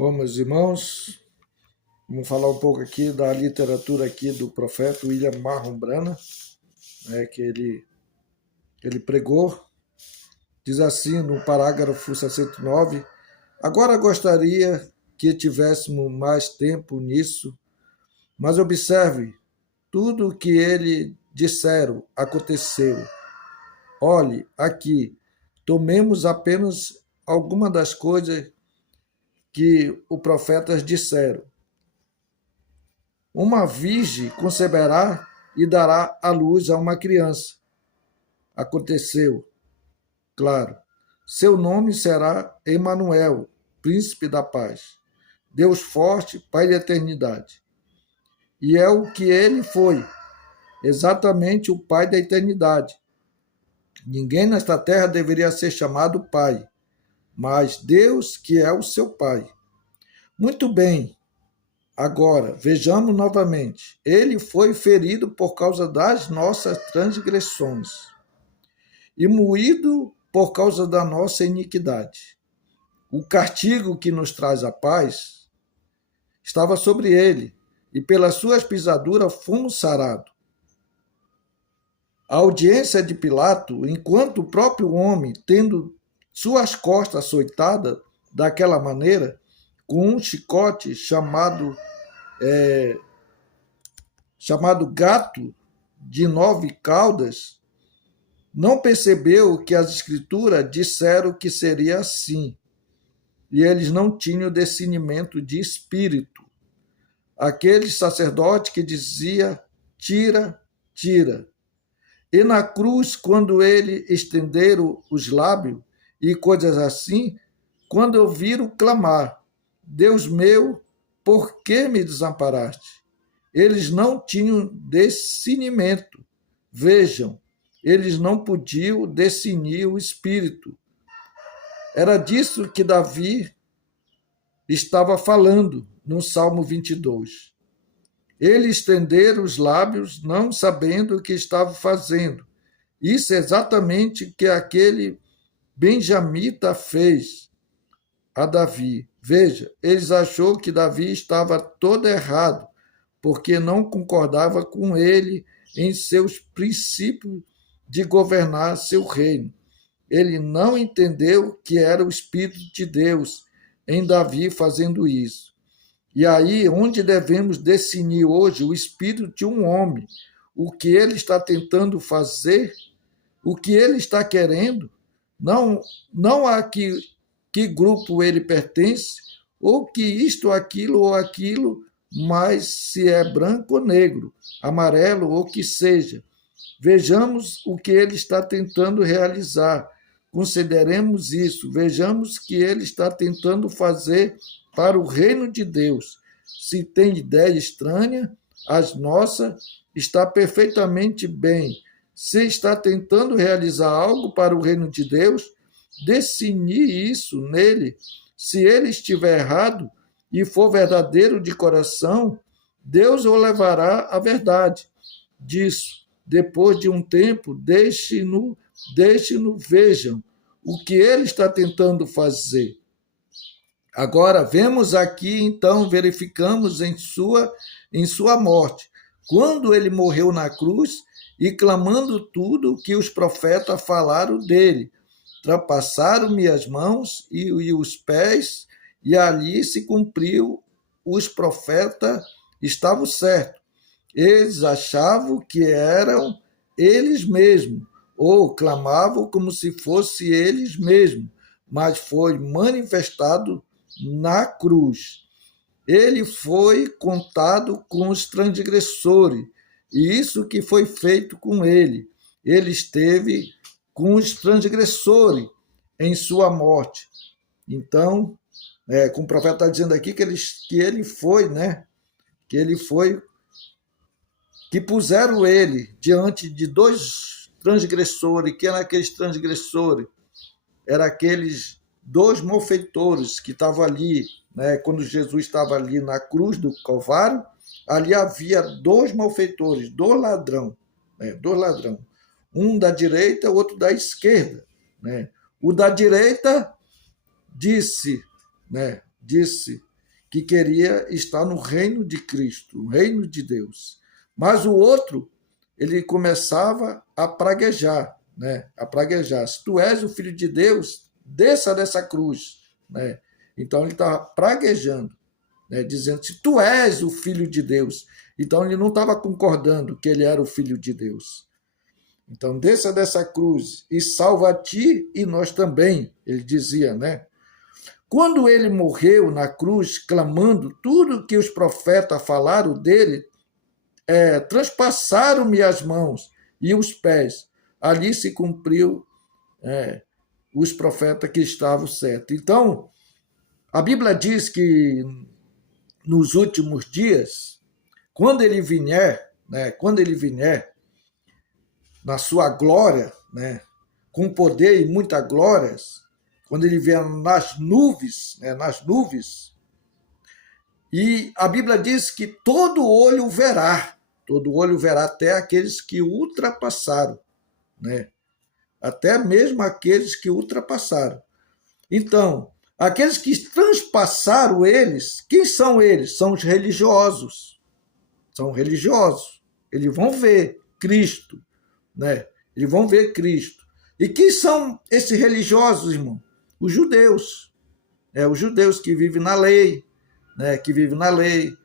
Bom, meus irmãos, vamos falar um pouco aqui da literatura aqui do profeta William Marron Branham, que ele pregou. Diz assim no parágrafo 69: agora gostaria que tivéssemos mais tempo nisso, mas observe, tudo o que ele disseram aconteceu. Olhe aqui, tomemos apenas alguma das coisas que os profetas disseram. Uma virgem conceberá e dará à luz a uma criança. Aconteceu, claro. Seu nome será Emanuel, príncipe da paz. Deus forte, Pai da eternidade. E é o que ele foi, exatamente o Pai da eternidade. Ninguém nesta terra deveria ser chamado Pai, mas Deus que é o seu Pai. Muito bem. Agora, vejamos novamente. Ele foi ferido por causa das nossas transgressões e moído por causa da nossa iniquidade. O castigo que nos traz a paz estava sobre ele, e pelas suas pisaduras fomos sarados. A audiência de Pilato, enquanto o próprio homem, tendo suas costas açoitadas daquela maneira, com um chicote chamado gato de 9 caudas, não percebeu que as escrituras disseram que seria assim, e eles não tinham discernimento de espírito. Aquele sacerdote que dizia, tira, tira. E na cruz, quando ele estenderam os lábios e coisas assim, quando ouviram clamar, Deus meu, por que me desamparaste? Eles não tinham discernimento. Vejam, eles não podiam discernir o Espírito. Era disso que Davi estava falando no Salmo 22. Ele estenderam os lábios, não sabendo o que estava fazendo. Isso é exatamente o que aquele benjamita fez a Davi. Veja, eles achou que Davi estava todo errado, porque não concordava com ele em seus princípios de governar seu reino. Ele não entendeu que era o Espírito de Deus em Davi fazendo isso. E aí, onde devemos discernir hoje o espírito de um homem, o que ele está tentando fazer, o que ele está querendo, não a que grupo ele pertence, ou que isto, aquilo ou aquilo, mas se é branco ou negro, amarelo ou que seja. Vejamos o que ele está tentando realizar, consideremos isso, vejamos o que ele está tentando fazer para o reino de Deus. Se tem ideia estranha, as nossas, está perfeitamente bem. Se está tentando realizar algo para o reino de Deus, discernir isso nele. Se ele estiver errado e for verdadeiro de coração, Deus o levará à verdade disso. Depois de um tempo, deixe-no, vejam o que ele está tentando fazer. Agora, vemos aqui, então, verificamos em sua morte, quando ele morreu na cruz e clamando tudo que os profetas falaram dele. Trapassaram-me as mãos e os pés, e ali se cumpriu, os profetas estavam certos. Eles achavam que eram eles mesmos, ou clamavam como se fosse eles mesmos, mas foi manifestado na cruz. Ele foi contado com os transgressores, e isso que foi feito com ele. Ele esteve com os transgressores em sua morte. Então, como o profeta está dizendo aqui, que ele foi, que puseram ele diante de 2 transgressores, que eram aqueles transgressores, eram aqueles 2 malfeitores que estavam ali, quando Jesus estava ali na cruz do Calvário, ali havia 2 malfeitores, 2 ladrões, um da direita, o outro da esquerda. O da direita disse, que queria estar no reino de Cristo, no reino de Deus. Mas o outro, ele começava a praguejar, né? A praguejar. Se tu és o filho de Deus, desça dessa cruz, né? Então ele estava praguejando, né? Dizendo, se tu és o filho de Deus. Então ele não estava concordando que ele era o filho de Deus. Então desça dessa cruz e salva a ti e nós também, ele dizia, né? Quando ele morreu na cruz, clamando tudo que os profetas falaram dele, transpassaram-me as mãos e os pés. Ali se cumpriu os profetas que estavam certos. Então, a Bíblia diz que nos últimos dias, quando ele vier, né, na sua glória, né, com poder e muita glória, quando ele vier nas nuvens, e a Bíblia diz que todo olho verá até aqueles que o ultrapassaram, né? Até mesmo aqueles que ultrapassaram. Então, aqueles que transpassaram eles, quem são eles? São os religiosos. São religiosos. Eles vão ver Cristo, né? Eles vão ver Cristo. E quem são esses religiosos, irmão? Os judeus. Os judeus que vivem na lei, né? Que vivem na lei.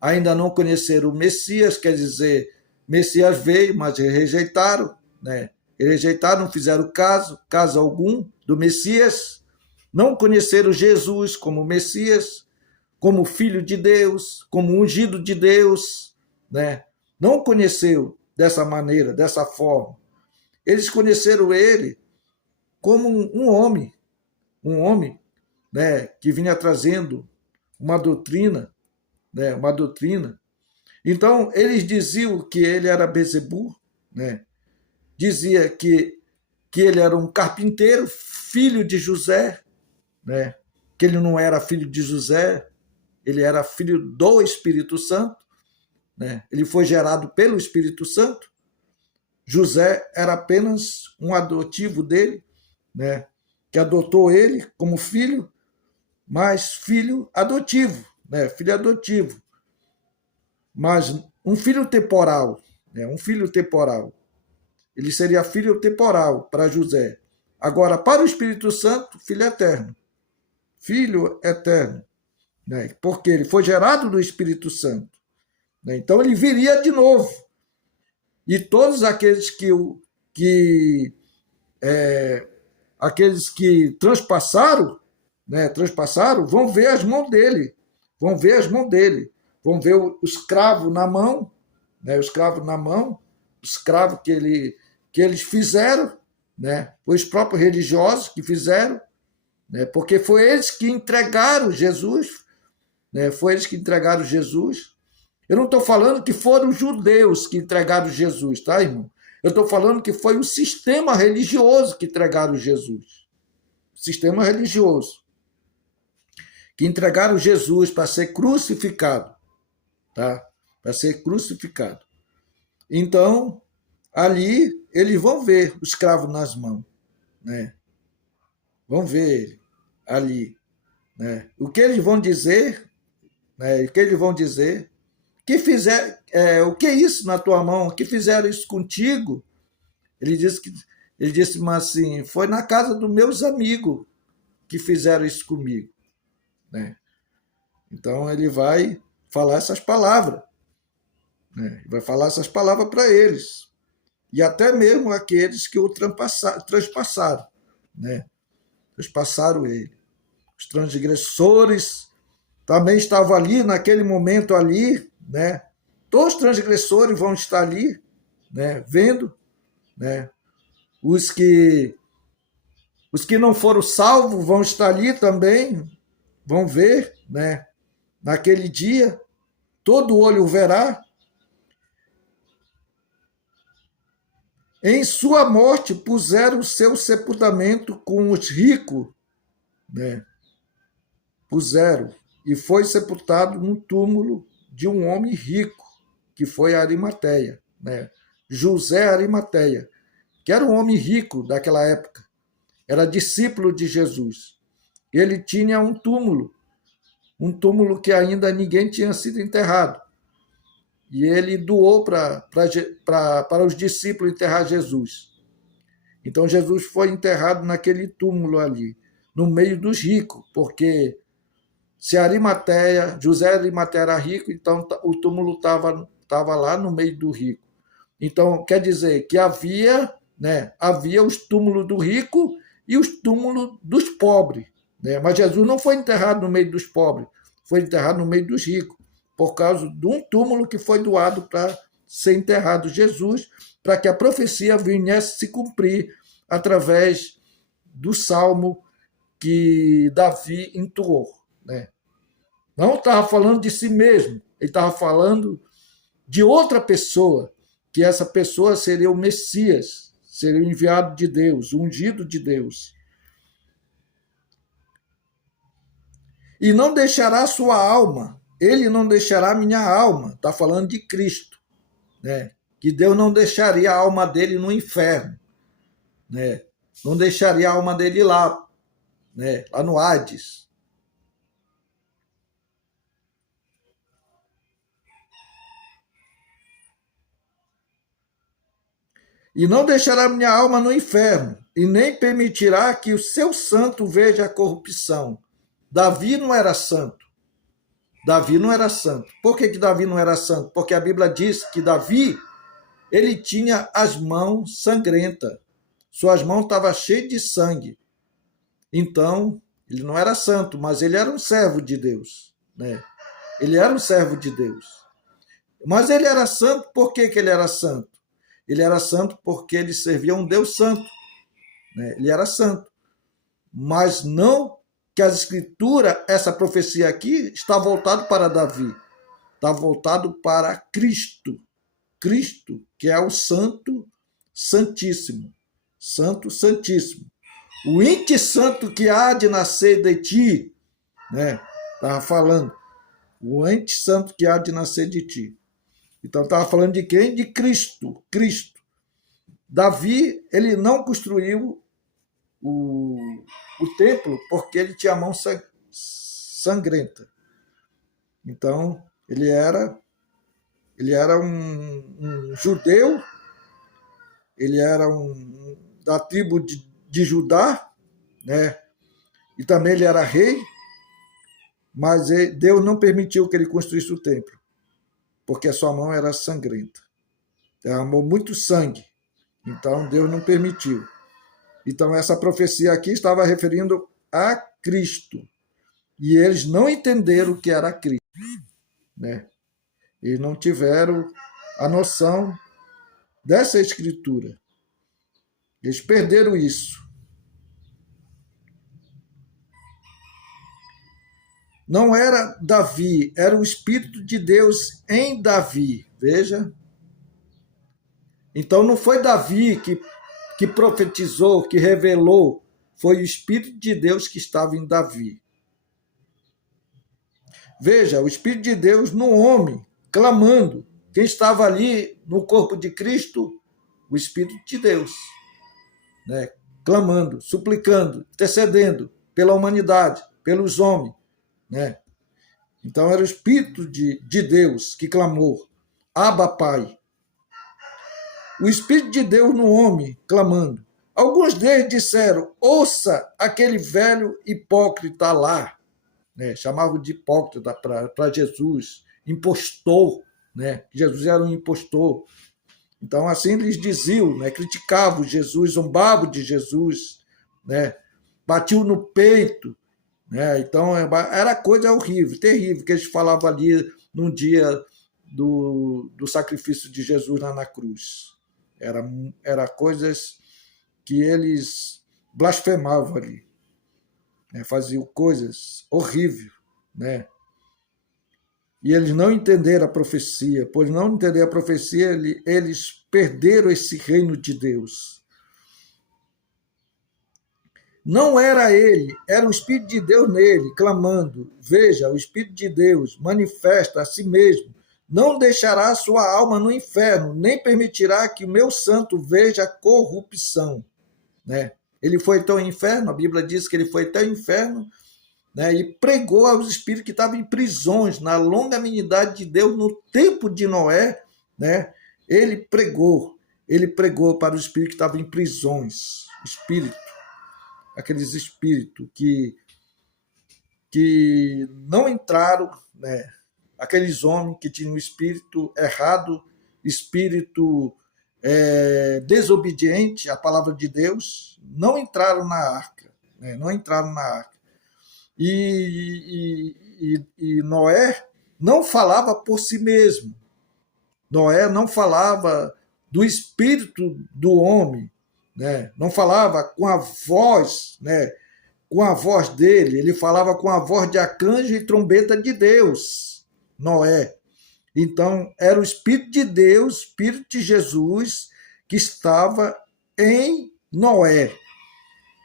Ainda não conheceram o Messias, quer dizer, Messias veio, mas rejeitaram, né? Rejeitaram, não fizeram caso algum do Messias, não conheceram Jesus como Messias, como Filho de Deus, como ungido de Deus, né? Não conheceu dessa maneira, dessa forma. Eles conheceram ele como um homem, né? Que vinha trazendo uma doutrina, né? Uma doutrina. Então, eles diziam que ele era Bezebu, né? Dizia que ele era um carpinteiro, filho de José, né? Que ele não era filho de José, ele era filho do Espírito Santo, né? Ele foi gerado pelo Espírito Santo. José era apenas um adotivo dele, né? Que adotou ele como filho, mas filho adotivo, né? Filho adotivo. Mas um filho temporal, né? Um filho temporal. Ele seria filho temporal para José. Agora, para o Espírito Santo, filho eterno. Filho eterno. Né? Porque ele foi gerado do Espírito Santo. Né? Então, ele viria de novo. E todos aqueles aqueles que transpassaram, né? Transpassaram, vão ver as mãos dele. Vão ver as mãos dele. Vão ver o escravo na mão, né? O escravo na mão, o escravo que eles fizeram, né? Foi os próprios religiosos que fizeram, né? Porque foi eles que entregaram Jesus, né? Foi eles que entregaram Jesus. Eu não estou falando que foram os judeus que entregaram Jesus, tá, irmão? Eu estou falando que foi o sistema religioso que entregaram Jesus. O sistema religioso. Que entregaram Jesus para ser crucificado, tá? Para ser crucificado. Então, ali eles vão ver o escravo nas mãos, né? Vão ver ele ali, né? O que eles vão dizer, né? O que eles vão dizer? O que é isso na tua mão? Que fizeram isso contigo? Ele disse, mas assim, foi na casa dos meus amigos que fizeram isso comigo, né? Então ele vai falar essas palavras, né? Vai falar essas palavras para eles. E até mesmo aqueles que o transpassaram, né? Transpassaram ele. Os transgressores também estavam ali, naquele momento ali, né? Todos os transgressores vão estar ali, né? Vendo, né? Os que não foram salvos vão estar ali também, vão ver, né? Naquele dia, todo olho verá. Em sua morte puseram o seu sepultamento com os ricos, né? Puseram, e foi sepultado no túmulo de um homem rico, que foi Arimateia, né? José Arimateia, que era um homem rico daquela época, era discípulo de Jesus. Ele tinha um túmulo um túmulo que ainda ninguém tinha sido enterrado. E ele doou para os discípulos enterrar Jesus. Então Jesus foi enterrado naquele túmulo ali, no meio dos ricos, porque se Arimateia, José Arimateia era rico, então o túmulo estava lá no meio do rico. Então quer dizer que havia, né, havia os túmulos do rico e os túmulos dos pobres, né? Mas Jesus não foi enterrado no meio dos pobres, foi enterrado no meio dos ricos, por causa de um túmulo que foi doado para ser enterrado Jesus, para que a profecia viesse se cumprir através do salmo que Davi entoou, né? Não estava falando de si mesmo, ele estava falando de outra pessoa, que essa pessoa seria o Messias, seria o enviado de Deus, o ungido de Deus. E não deixará sua alma, ele não deixará minha alma, está falando de Cristo, né? Que Deus não deixaria a alma dele no inferno, né? Não deixaria a alma dele lá, né? Lá no Hades. E não deixará minha alma no inferno, e nem permitirá que o seu santo veja a corrupção. Davi não era santo. Davi não era santo. Por que Davi não era santo? Porque a Bíblia diz que Davi, ele tinha as mãos sangrentas. Suas mãos estavam cheias de sangue. Então, ele não era santo, mas ele era um servo de Deus, né? Ele era um servo de Deus. Mas ele era santo, por que ele era santo? Ele era santo porque ele servia a um Deus santo, né? Ele era santo. Mas não que as escrituras, essa profecia aqui, está voltado para Davi. Está voltado para Cristo. Cristo, que é o Santo Santíssimo. Santo Santíssimo. O ente santo que há de nascer de ti, né? Estava falando. O ente santo que há de nascer de ti. Então estava falando de quem? De Cristo. Cristo. Davi, ele não construiu o templo porque ele tinha a mão sangrenta. Então, ele era um judeu, ele era da tribo de Judá, né? E também ele era rei, mas Deus não permitiu que ele construísse o templo, porque a sua mão era sangrenta. Derramou muito sangue, então Deus não permitiu. Então essa profecia aqui estava referindo a Cristo, e eles não entenderam o que era Cristo, né? Eles não tiveram a noção dessa escritura. Eles perderam isso. Não era Davi, era o Espírito de Deus em Davi. Veja. Então não foi Davi que profetizou, que revelou. Foi o Espírito de Deus que estava em Davi. Veja, o Espírito de Deus no homem, clamando. Quem estava ali no corpo de Cristo? O Espírito de Deus, né? Clamando, suplicando, intercedendo pela humanidade, pelos homens, né? Então era o Espírito de Deus que clamou, Abba, Pai. O Espírito de Deus no homem clamando. Alguns deles disseram, ouça aquele velho hipócrita lá, né? Chamavam de hipócrita para Jesus, impostor, né? Jesus era um impostor. Então, assim eles diziam, né? Criticavam Jesus, zombavam de Jesus, né? Batiam no peito, né? Então, era coisa horrível, terrível, que eles falavam ali no dia do sacrifício de Jesus lá na cruz. Era coisas que eles blasfemavam ali, né? Faziam coisas horríveis, né? E eles não entenderam a profecia. Por não entender a profecia, eles perderam esse reino de Deus. Não era ele, era o Espírito de Deus nele, clamando. Veja, o Espírito de Deus manifesta a si mesmo. Não deixará sua alma no inferno, nem permitirá que o meu santo veja corrupção, né? Ele foi até o inferno, a Bíblia diz que ele foi até o inferno, né, e pregou aos espíritos que estavam em prisões, na longanimidade de Deus, no tempo de Noé, né, ele pregou para os espíritos que estavam em prisões, aqueles espíritos que não entraram, né, aqueles homens que tinham espírito errado, espírito desobediente à palavra de Deus, não entraram na arca, né, não entraram na arca. E Noé não falava por si mesmo. Noé não falava do espírito do homem, né? Não falava com a voz, né? Com a voz dele, ele falava com a voz de arcanjo e trombeta de Deus, Noé. Então, era o Espírito de Deus, o Espírito de Jesus, que estava em Noé.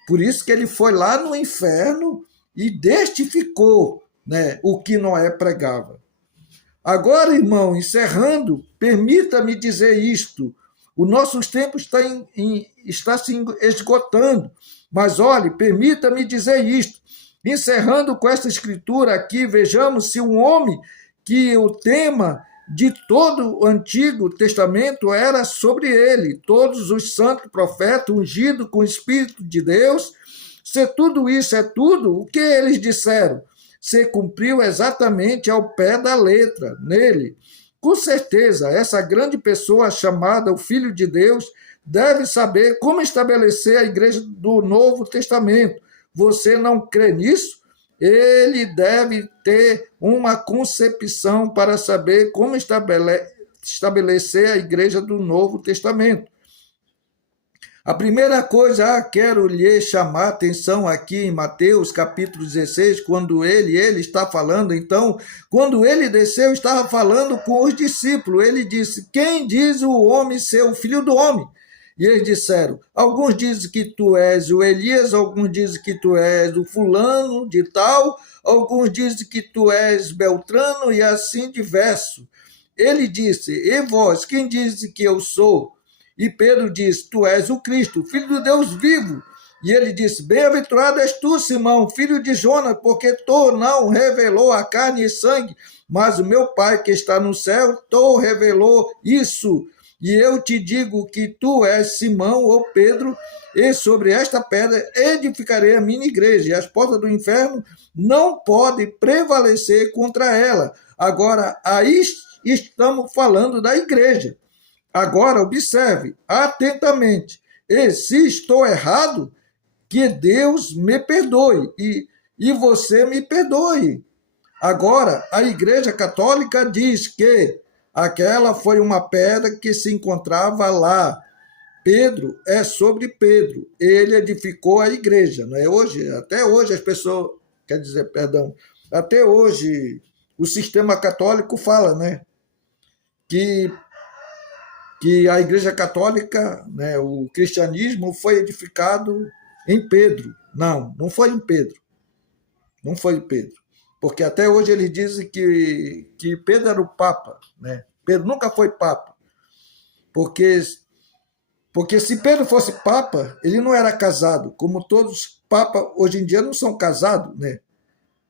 Por isso que ele foi lá no inferno e destificou, né, o que Noé pregava. Agora, irmão, encerrando, permita-me dizer isto. O nosso tempo está se esgotando. Mas, olhe, permita-me dizer isto. Encerrando com esta escritura aqui, vejamos se um homem que o tema de todo o Antigo Testamento era sobre ele, todos os santos profetas ungidos com o Espírito de Deus. Se tudo isso é tudo, o que eles disseram? Se cumpriu exatamente ao pé da letra, nele. Com certeza, essa grande pessoa chamada o Filho de Deus deve saber como estabelecer a igreja do Novo Testamento. Você não crê nisso? Ele deve ter uma concepção para saber como estabelecer a igreja do Novo Testamento. A primeira coisa, quero lhe chamar a atenção aqui em Mateus capítulo 16, quando ele está falando, então, quando ele desceu, estava falando com os discípulos, ele disse, quem diz o homem ser o filho do homem? E eles disseram, alguns dizem que tu és o Elias, alguns dizem que tu és o fulano de tal, alguns dizem que tu és Beltrano, e assim diverso. Ele disse, e vós, quem diz que eu sou? E Pedro disse, tu és o Cristo, filho do Deus vivo. E ele disse, bem-aventurado és tu, Simão, filho de Jonas, porque tu não revelou a carne e sangue, mas o meu Pai que está no céu, tu revelou isso. E eu te digo que tu és Simão ou Pedro, e sobre esta pedra edificarei a minha igreja, e as portas do inferno não podem prevalecer contra ela. Agora, aí estamos falando da igreja. Agora, observe atentamente. E se estou errado, que Deus me perdoe e você me perdoe. Agora, a Igreja Católica diz que aquela foi uma pedra que se encontrava lá. Pedro é sobre Pedro. Ele edificou a igreja. Não é hoje? Até hoje as pessoas, quer dizer, perdão, até hoje o sistema católico fala, né, que a Igreja Católica, né, o cristianismo foi edificado em Pedro. Não, não foi em Pedro. Não foi em Pedro. Porque até hoje eles dizem que Pedro era o Papa. Né? Pedro nunca foi Papa. Porque se Pedro fosse Papa, ele não era casado. Como todos os papas hoje em dia não são casados. Né?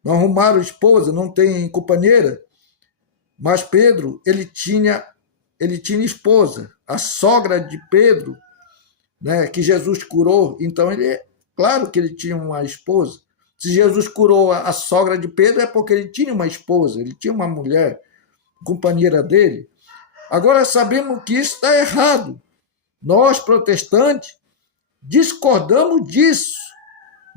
Não arrumaram esposa, não tem companheira. Mas Pedro, ele tinha esposa, a sogra de Pedro, né, que Jesus curou. Então, claro que ele tinha uma esposa. Se Jesus curou a sogra de Pedro, é porque ele tinha uma esposa, ele tinha uma mulher, companheira dele. Agora, sabemos que isso está errado. Nós, protestantes, discordamos disso.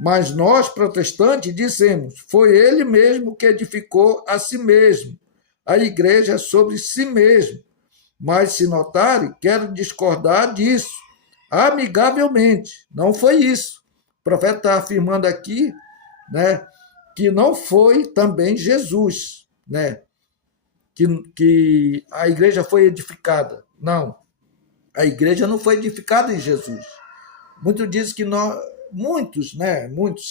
Mas nós, protestantes, dizemos, foi ele mesmo que edificou a si mesmo. A igreja é sobre si mesmo. Mas, se notarem, quero discordar disso, amigavelmente. Não foi isso. O profeta está afirmando aqui, né, que não foi também Jesus, né, que a igreja foi edificada. Não, a igreja não foi edificada em Jesus. Muitos dizem que muitos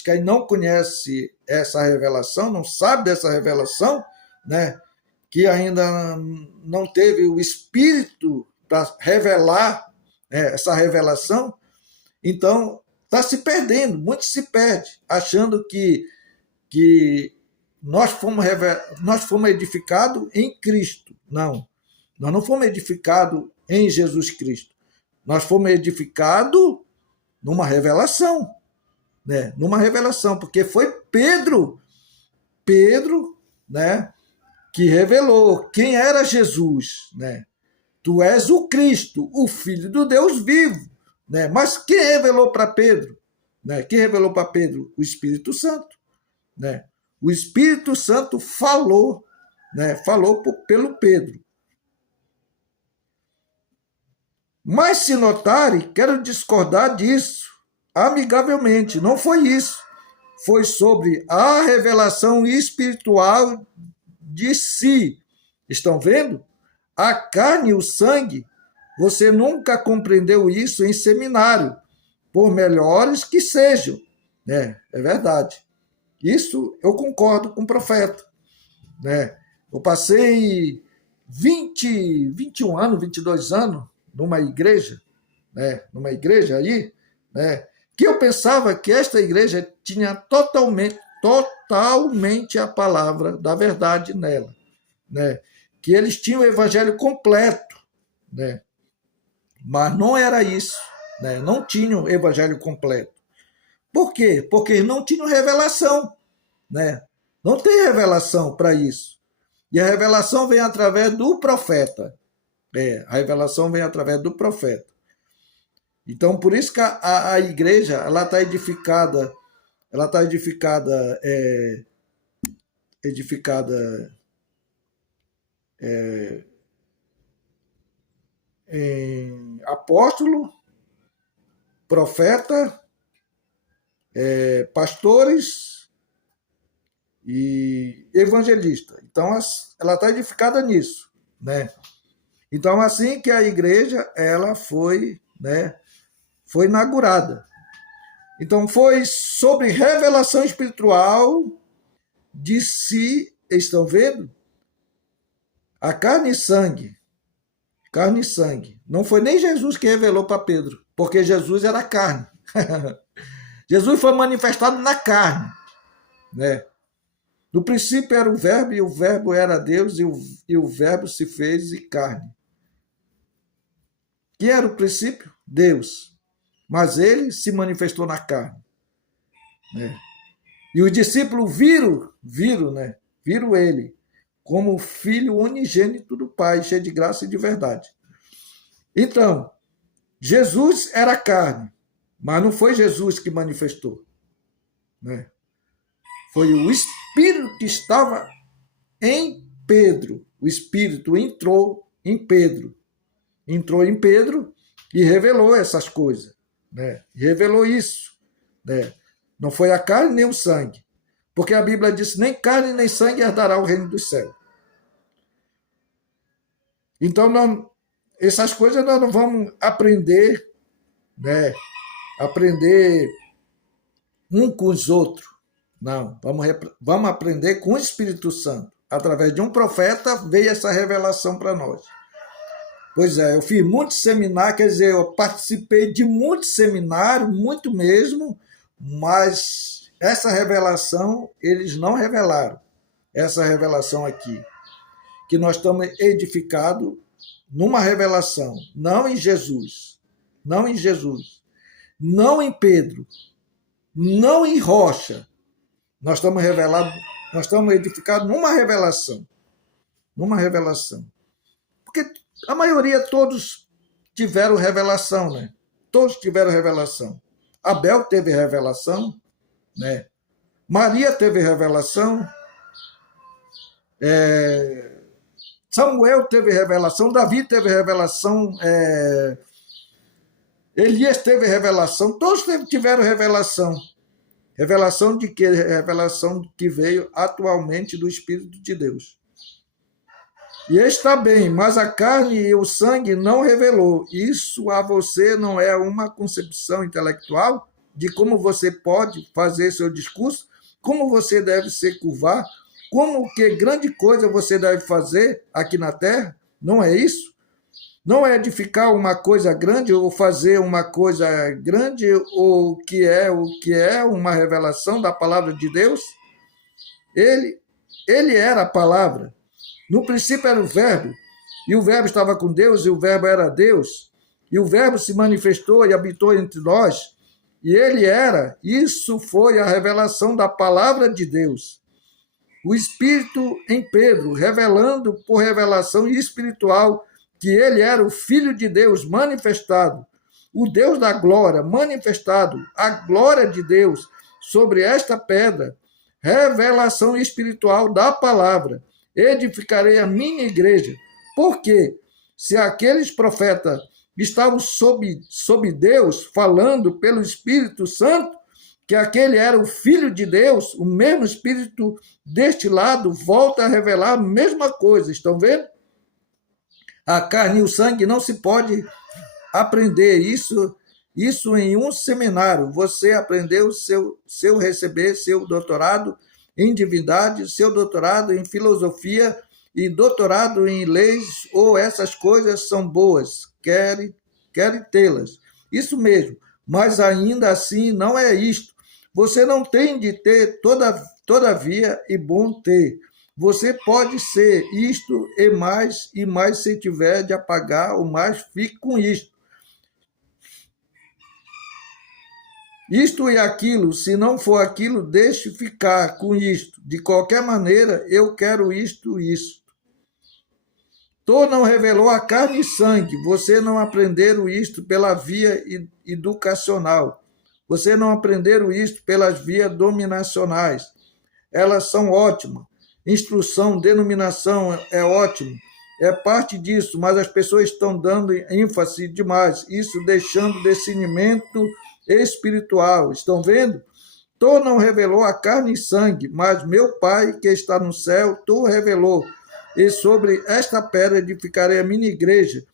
que não conhecem essa revelação, não sabem dessa revelação, né, que ainda não teve o Espírito para revelar essa revelação, então está se perdendo, muito se perde, achando que que nós fomos edificados em Cristo. Não, nós não fomos edificados em Jesus Cristo. Nós fomos edificados numa revelação, né? Numa revelação, porque foi Pedro, né, que revelou quem era Jesus, né? Tu és o Cristo, o Filho do Deus vivo, né? Mas quem revelou para Pedro, né? Quem revelou para Pedro? O Espírito Santo, né? O Espírito Santo falou, né? Falou pelo Pedro. Mas se notarem, quero discordar disso amigavelmente. Não foi isso. Foi sobre a revelação espiritual de si. Estão vendo? A carne e o sangue, você nunca compreendeu isso em seminário, por melhores que sejam. É verdade. Isso eu concordo com o profeta, né? Eu passei 21 anos, 22 anos numa igreja, né? Numa igreja aí, né? Que eu pensava que esta igreja tinha totalmente a palavra da verdade nela, né? Que eles tinham o evangelho completo, né? Mas não era isso, né? Não tinham o evangelho completo. Por quê? Porque não tinham revelação, né? Não tem revelação para isso. E a revelação vem através do profeta. A revelação vem através do profeta. Então, por isso que a igreja, ela está edificada, em apóstolo, profeta, pastores e evangelista. Então, ela está edificada nisso, né? Então, assim que a igreja, ela foi, né, foi inaugurada. Então, foi sobre revelação espiritual de si, estão vendo? A carne e sangue. Carne e sangue. Não foi nem Jesus que revelou para Pedro, porque Jesus era carne. Jesus foi manifestado na carne, né? No princípio era o verbo, e o verbo era Deus, e o verbo se fez e carne. Que era o princípio? Deus. Mas ele se manifestou na carne, né? E os discípulos viram ele como o filho unigênito do Pai, cheio de graça e de verdade. Então, Jesus era carne, mas não foi Jesus que manifestou, né? Foi o Espírito que estava em Pedro. O Espírito entrou em Pedro e revelou essas coisas, né? Revelou isso, né? Não foi a carne nem o sangue, porque a Bíblia diz: nem carne nem sangue herdará o reino dos céus. Então, essas coisas nós não vamos aprender, né? Aprender um com os outros. Não, vamos aprender com o Espírito Santo. Através de um profeta veio essa revelação para nós. Pois é, eu fiz muitos seminários, quer dizer, eu participei de muitos seminários, muito mesmo, mas essa revelação eles não revelaram. Essa revelação aqui, que nós estamos edificados numa revelação, não em Jesus, não em Pedro, não em rocha. Nós estamos edificados numa revelação. Porque a maioria, todos tiveram revelação, né? Todos tiveram revelação. Abel teve revelação, né? Maria teve revelação, Samuel teve revelação, Davi teve revelação, Elias teve revelação, todos tiveram revelação. Revelação de quê? Revelação que veio atualmente do Espírito de Deus. E está bem, mas a carne e o sangue não revelou. Isso a você não é uma concepção intelectual de como você pode fazer seu discurso, como você deve se curvar, como que grande coisa você deve fazer aqui na terra? Não é isso? Não é edificar uma coisa grande ou fazer uma coisa grande ou que é uma revelação da palavra de Deus? Ele era a palavra. No princípio era o Verbo, e o Verbo estava com Deus, e o Verbo era Deus, e o Verbo se manifestou e habitou entre nós, e ele era. Isso foi a revelação da palavra de Deus. O Espírito em Pedro, revelando por revelação espiritual que ele era o Filho de Deus manifestado, o Deus da glória manifestado, a glória de Deus sobre esta pedra, revelação espiritual da palavra. Edificarei a minha igreja. Por quê? Se aqueles profetas estavam sob Deus, falando pelo Espírito Santo, que aquele era o Filho de Deus, o mesmo Espírito deste lado volta a revelar a mesma coisa. Estão vendo? A carne e o sangue não se pode aprender isso em um seminário. Você aprendeu receber seu doutorado em divindade, seu doutorado em filosofia e doutorado em leis, ou essas coisas são boas, querem tê-las. Isso mesmo, mas ainda assim não é isto. Você não tem de ter todavia e bom ter. Você pode ser isto e mais se tiver de apagar, o mais fique com isto. Isto e aquilo, se não for aquilo, deixe ficar com isto. De qualquer maneira, eu quero isto e isto. Tu não revelou a carne e sangue, você não aprenderam isto pela via educacional. Você não aprenderam isto pelas vias dominacionais. Elas são ótimas. Instrução, denominação é ótimo. É parte disso, mas as pessoas estão dando ênfase demais. Isso deixando discernimento espiritual. Estão vendo? Tu não revelou a carne e sangue, mas meu Pai que está no céu, tu revelou. E sobre esta pedra edificarei a minha igreja,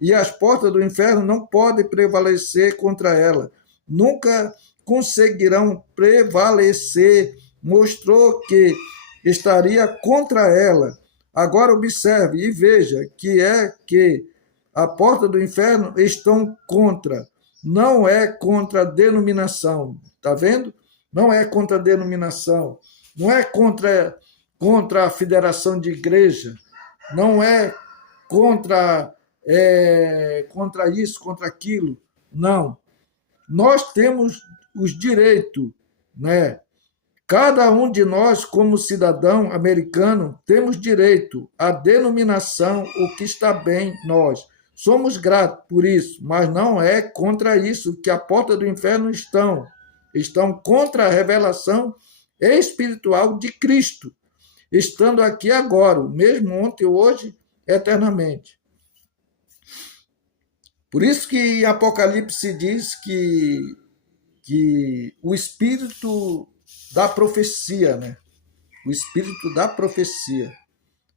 e as portas do inferno não podem prevalecer contra ela. Nunca conseguirão prevalecer. Mostrou que estaria contra ela. Agora observe e veja que a porta do inferno estão contra. Não é contra a denominação. Está vendo? Não é contra a denominação. Não é contra a federação de igreja. Não é contra isso, contra aquilo. Não. Nós temos os direitos, né? Cada um de nós, como cidadão americano, temos direito à denominação, o que está bem nós. Somos gratos por isso, mas não é contra isso que a porta do inferno estão. Estão contra a revelação espiritual de Cristo, estando aqui agora, o mesmo ontem, hoje, eternamente. Por isso que em Apocalipse diz que o espírito da profecia, né? O espírito da profecia.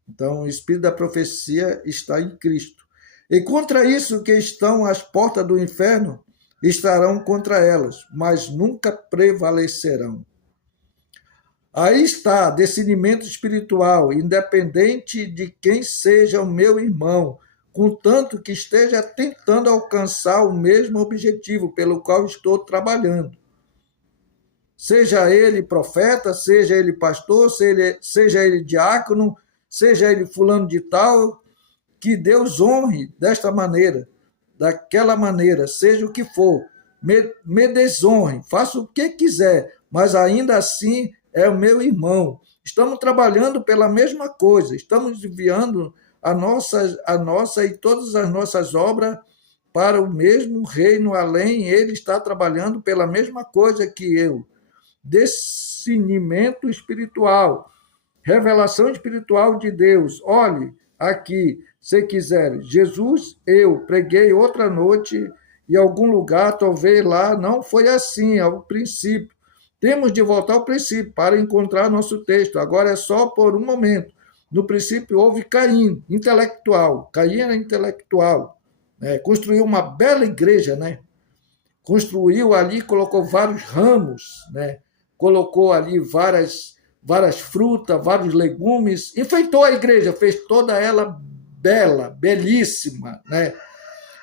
Então, o espírito da profecia está em Cristo. E contra isso que estão as portas do inferno, estarão contra elas, mas nunca prevalecerão. Aí está, discernimento espiritual, independente de quem seja o meu irmão, contanto que esteja tentando alcançar o mesmo objetivo pelo qual estou trabalhando. Seja ele profeta, seja ele pastor, seja ele diácono, seja ele fulano de tal, que Deus honre desta maneira, daquela maneira, seja o que for, me desonre, faça o que quiser, mas ainda assim é o meu irmão. Estamos trabalhando pela mesma coisa, estamos enviando a nossa e todas as nossas obras para o mesmo reino além, ele está trabalhando pela mesma coisa que eu. Discernimento espiritual, revelação espiritual de Deus. Olhe aqui, se quiser, Jesus, eu preguei outra noite em algum lugar, talvez lá, não foi assim, ao princípio. Temos de voltar ao princípio para encontrar nosso texto. Agora é só por um momento. No princípio houve Caim, intelectual. Caim era intelectual. Construiu uma bela igreja, né? Construiu ali, colocou vários ramos, né? Colocou ali várias frutas, vários legumes, enfeitou a igreja, fez toda ela bela, belíssima, né?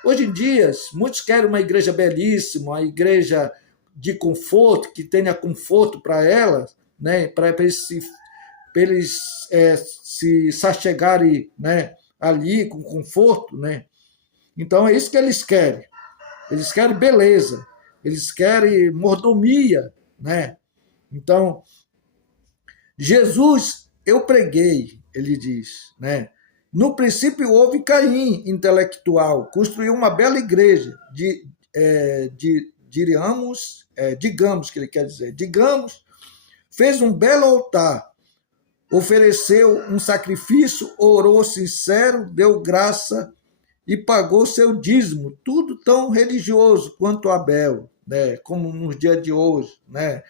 Hoje em dia, muitos querem uma igreja belíssima, uma igreja de conforto, que tenha conforto para elas, né? Para eles se achegarem, né, ali com conforto, né? Então é isso que eles querem. Eles querem beleza, eles querem mordomia, né? Então, Jesus, eu preguei, ele diz, né? No princípio houve Caim, intelectual, construiu uma bela igreja, digamos que ele quer dizer, digamos, fez um belo altar, ofereceu um sacrifício, orou sincero, deu graça e pagou seu dízimo, tudo tão religioso quanto Abel, né? Como nos dias de hoje, né?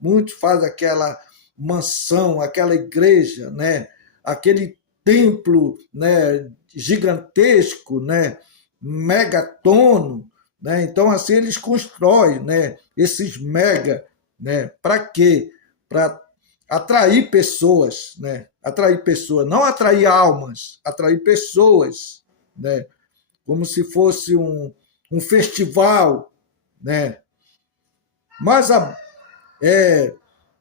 Muitos fazem aquela mansão, aquela igreja, né? Aquele templo, né? Gigantesco, né? Megatono, né? Então assim eles constroem, né? Esses mega, né? Para quê? Para atrair pessoas, né? Atrair pessoas, não atrair almas, atrair pessoas, né? Como se fosse um festival, né? Mas,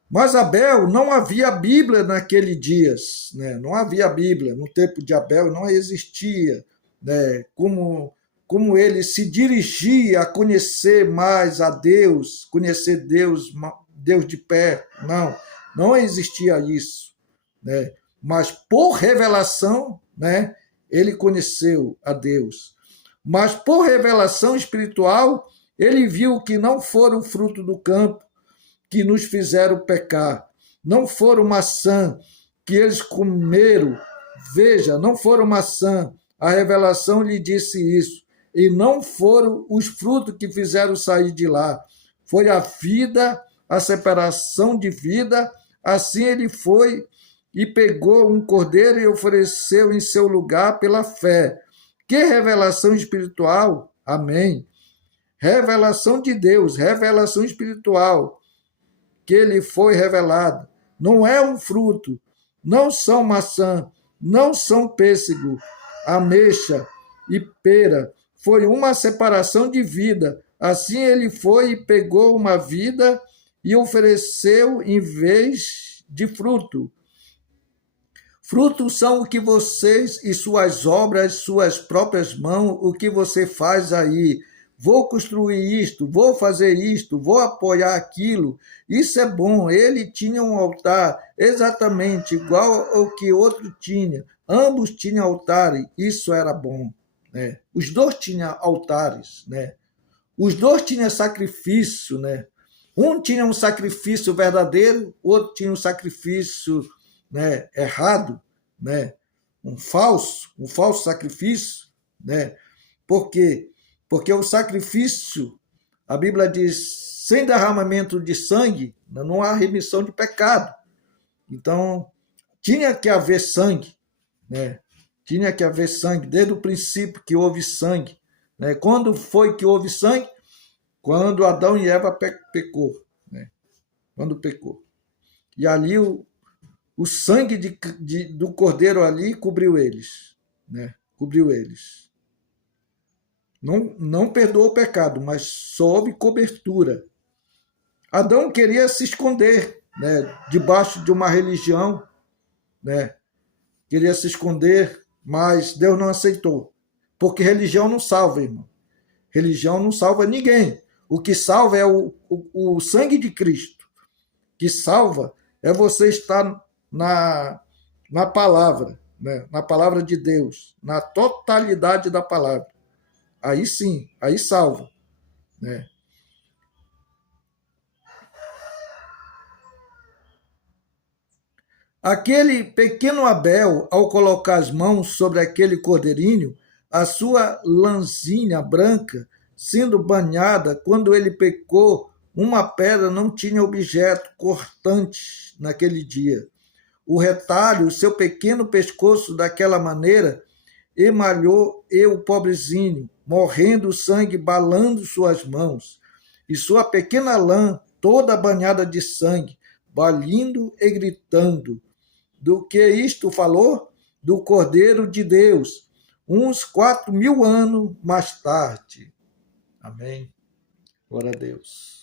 mas Abel, não havia Bíblia naqueles dias, né? Não havia Bíblia. No tempo de Abel não existia, né? Como ele se dirigia a conhecer mais a Deus, conhecer Deus, Deus de perto. Não existia isso, né? Mas por revelação, né? Ele conheceu a Deus. Mas por revelação espiritual, ele viu que não foram fruto do campo que nos fizeram pecar, não foram maçã que eles comeram, veja, não foram maçã, a revelação lhe disse isso, e não foram os frutos que fizeram sair de lá, foi a vida, a separação de vida, assim ele foi e pegou um cordeiro e ofereceu em seu lugar pela fé. Que revelação espiritual! Amém. Revelação de Deus, revelação espiritual, que ele foi revelado. Não é um fruto, não são maçã, não são pêssego, ameixa e pera. Foi uma separação de vida. Assim ele foi e pegou uma vida e ofereceu em vez de fruto. Frutos são o que vocês e suas obras, suas próprias mãos, o que você faz aí. Vou construir isto, vou fazer isto, vou apoiar aquilo. Isso é bom. Ele tinha um altar exatamente igual ao que outro tinha. Ambos tinham altares. Isso era bom, né? Os dois tinham altares, né? Os dois tinham sacrifício, né? Um tinha um sacrifício verdadeiro, outro tinha um sacrifício, né, errado, né? Um falso sacrifício, né? Por quê? Porque o sacrifício, a Bíblia diz, sem derramamento de sangue, não há remissão de pecado. Então, tinha que haver sangue, né? Tinha que haver sangue, desde o princípio que houve sangue, né? Quando foi que houve sangue? Quando Adão e Eva pecou, né? Quando pecou. E ali o sangue do cordeiro ali cobriu eles, né? Cobriu eles. Não perdoou o pecado, mas só houve cobertura. Adão queria se esconder, né? Debaixo de uma religião, né? Queria se esconder, mas Deus não aceitou. Porque religião não salva, irmão. Religião não salva ninguém. O que salva é o sangue de Cristo. O que salva é você estar na palavra, né? Na palavra de Deus, na totalidade da palavra. Aí sim, aí salva, né? Aquele pequeno Abel, ao colocar as mãos sobre aquele cordeirinho, a sua lãzinha branca, sendo banhada, quando ele pecou, uma pedra não tinha objeto cortante naquele dia. O retalho, o seu pequeno pescoço daquela maneira, emalhou o pobrezinho, morrendo o sangue, balando suas mãos, e sua pequena lã, toda banhada de sangue, balindo e gritando. Do que isto falou? Do Cordeiro de Deus, uns 4.000 anos mais tarde. Amém. Glória a Deus.